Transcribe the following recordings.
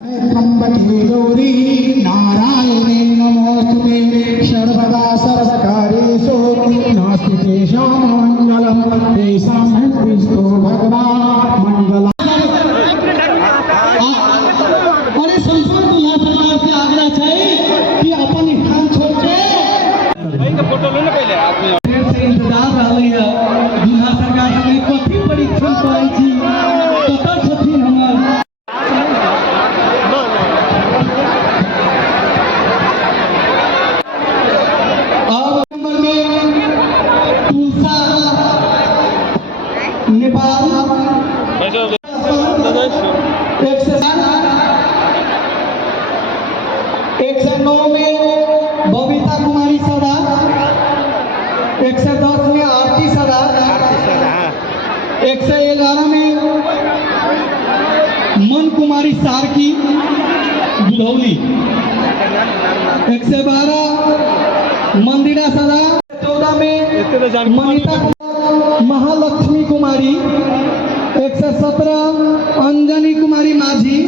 त्र्यंबके गौरी नारायणे नमोस्तुते सर्वदा सर्वकार्येषु नास्ति तेषां मङ्गलं तेषां विष्णु भगवान् मंगलम। अरे संसद दुल्हा सरकार से आग्रह है कि अपन स्थान छोड़ के फोटो लेने पहले आदमी से इंतजार रही है। दुल्हा सरकार हमें कथी परीक्षण करै छी कतऽ छथिन हमर नेपाल 109 में बबीता कुमारी सदा, 110 में आरती सदा, 111 में मन कुमारी सारकी दुधौली, 112 मंदिरा सदा, 14 में मनीता महालक्ष्मी कुमारी, 117 अंजनी कुमारी माझी,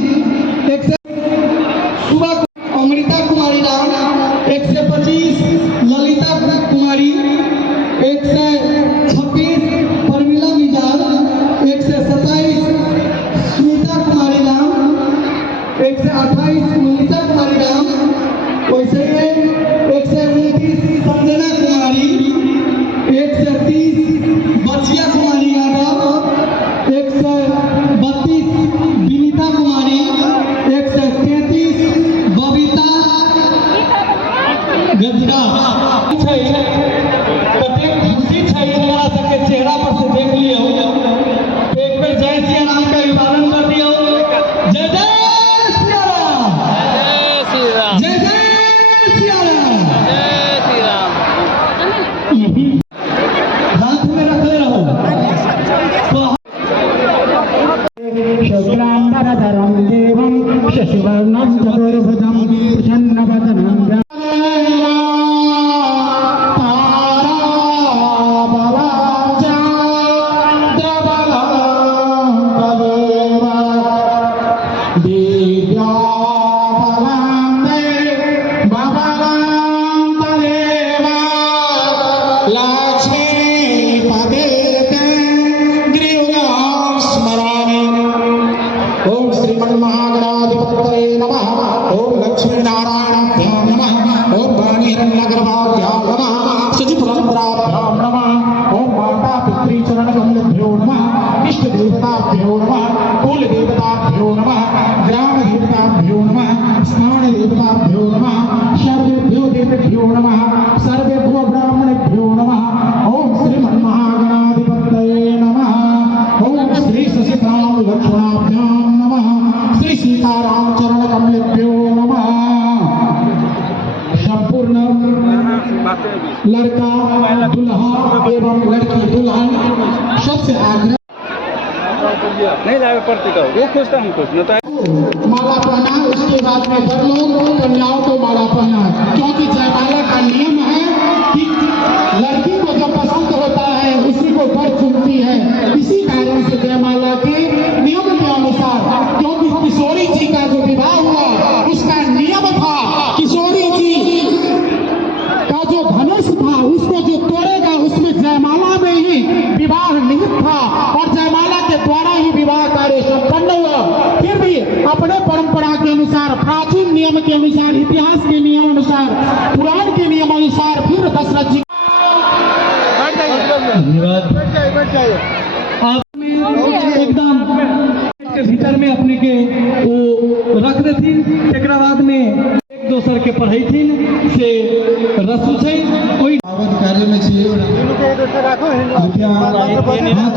116 अमृता कुमारी राम, 125 ललिता कुमारी, 126 परमिला मिजाल, 127 स्मिता कुमारी राम, 128 मनीषा कुमारी राम, वैसे 129 संजना कुमारी, 130 बचिया कुमारी यादव, 132 विनीता कुमारी, 133 बबीता गजरा कतेक खुशी छै हमरा सबके चेहरा पर से देख लियो। एक बेर जय सिया राम का अभिवादन कर दियो। जय जय सिया राम, जय श्री राम, जय जय सिया राम, जय श्री राम। हाथ में रखे रहो। शुक्लांबरधरं देवं शशिवर्णं चतुर्भुजं प्रसन्नवदनं सर्वेभ्यो ब्राह्मणेभ्यो नमः। ओम श्रीमन्महागणाधिपतये नमः। ओम श्री शशिकाम लक्ष्मणाभ्यां नमः। श्री सीताराम चरण कमलेभ्यो नमः। संपूर्ण लड़का दुल्हा एवं लड़की दुल्हन सबसे आग्रह नहीं लावे पड़ती तो वो खुश था हम खुश न तो माला पहना, उसके बाद में सब लोग कन्याओं को माला पहना, क्योंकि जयमाला का नियम है कि लड़की को जो पसंद होता है उसी को वर चुनती है। इसी कारण से जयमाला के नियम के अनुसार, क्योंकि किशोरी जी का जो विवाह हुआ उसका नियम था, किशोरी जी का जो धनुष था उसको जो तोड़ेगा उसमें जयमाला में ही विवाह निहित था और जयमाला के द्वारा ही विवाह कार्य संपन्न हुआ। फिर भी अपने परंपरा के अनुसार, प्राचीन नियम के अनुसार, इतिहास के नियम अनुसार, पुराण के नियम अनुसार फिर दशरथ जी आप एकदम के भीतर में अपने के वो रख देथिन। एक बाद में एक दोसर के पढ़े थी से रसू छै कोई कार्य में हाथ